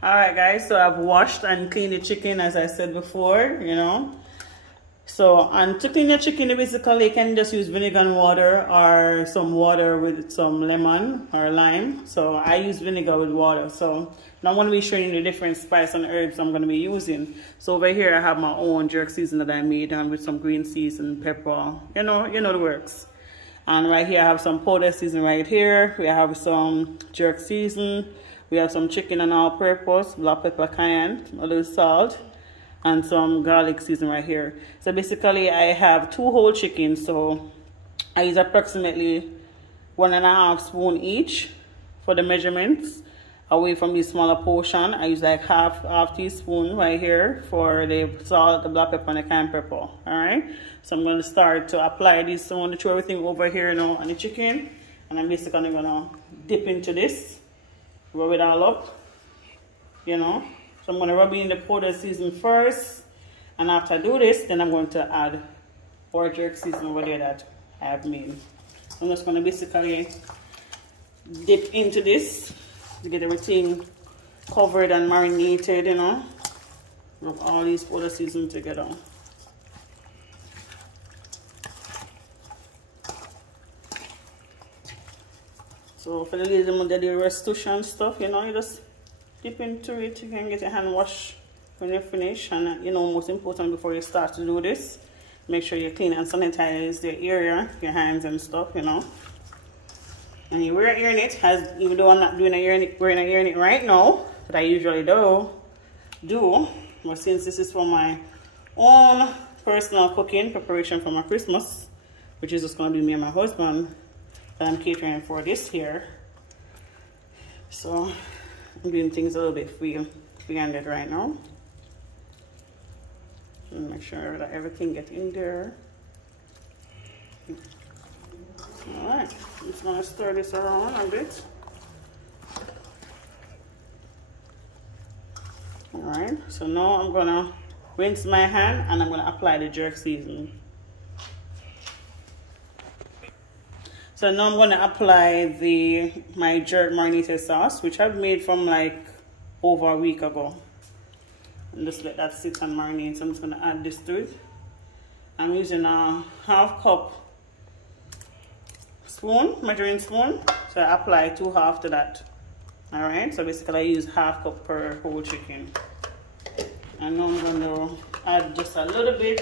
Alright guys, so I've washed and cleaned the chicken as I said before, you know. So, and to clean your chicken, basically you can just use vinegar and water or some water with some lemon or lime. So I use vinegar with water. So now I'm going to be showing you the different spice and herbs I'm going to be using. So over here I have my own jerk season that I made with some green season, pepper, you know the works. And right here I have some powder season right here. We have some jerk season. We have some chicken and all purpose, black pepper, cayenne, a little salt, and some garlic season right here. So basically I have 2 whole chickens, so I use approximately 1.5 spoons each for the measurements. Away from the smaller portion, I use like half teaspoon right here for the salt, the black pepper, and the cayenne pepper. All right, so I'm going to start to apply this. So I'm going to throw everything over here now on the chicken, and I'm basically going to dip into this, rub it all up, you know. So I'm going to rub in the powder season first, and after I do this, then I'm going to add our jerk season over there that I have made. I'm just going to basically dip into this to get everything covered and marinated, you know. Rub all these powder season together. So for the ladies that do restitution stuff, you know, you just dip into it. You can get your hand washed when you finish, and you know, most important before you start to do this, make sure you clean and sanitize the area, your hands and stuff, you know. And you wear an ear knit, even though I'm not doing wearing an ear knit right now, but I usually do. But since this is for my own personal cooking preparation for my Christmas, which is just going to be me and my husband, that I'm catering for this here. So I'm doing things a little bit free-handed right now. And make sure that everything gets in there. Alright, I'm just going to stir this around a bit. Alright, so now I'm going to rinse my hand and I'm going to apply the jerk seasoning. So now I'm going to apply my jerk marinated sauce, which I've made from like over a week ago. And just let that sit and marinate. So I'm just going to add this to it. I'm using a ½ cup spoon, measuring spoon. So I apply 2 halves to that. Alright, so basically I use ½ cup per whole chicken. And now I'm going to add just a little bit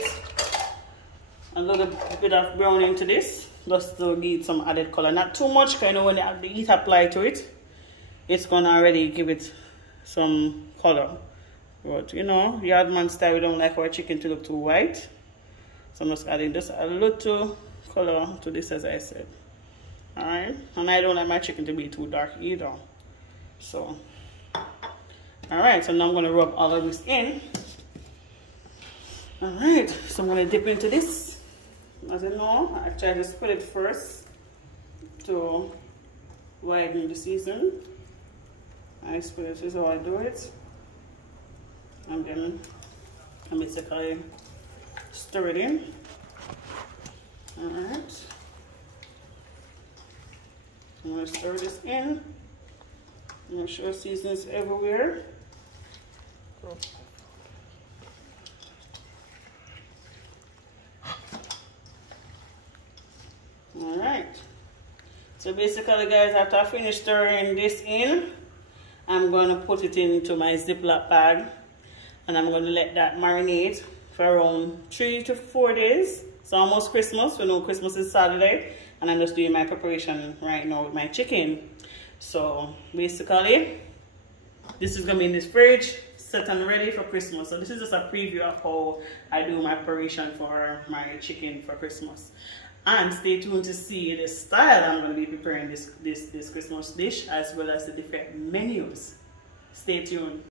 of brown into this, just to give some added color. Not too much, because you know when the heat applied to it, it's going to already give it some color. But you know, yard man style, we don't like our chicken to look too white. So I'm just adding just a little color to this, as I said. Alright, and I don't like my chicken to be too dark either. So, alright, so now I'm going to rub all of this in. Alright, so I'm going to dip into this. As you know, I try to spread it first to widen the season. I spread it, this is how I do it. And then I basically stir it in. Alright. I'm going to stir this in. Make sure seasons everywhere. Alright. So basically guys, after I finish stirring this in, I'm going to put it into my Ziploc bag. And I'm going to let that marinate for around 3 to 4 days. It's almost Christmas. We know Christmas is Saturday. And I'm just doing my preparation right now with my chicken. So basically, this is going to be in this fridge, set and ready for Christmas. So this is just a preview of how I do my preparation for my chicken for Christmas. And stay tuned to see the style I'm going to be preparing this Christmas dish, as well as the different menus. Stay tuned.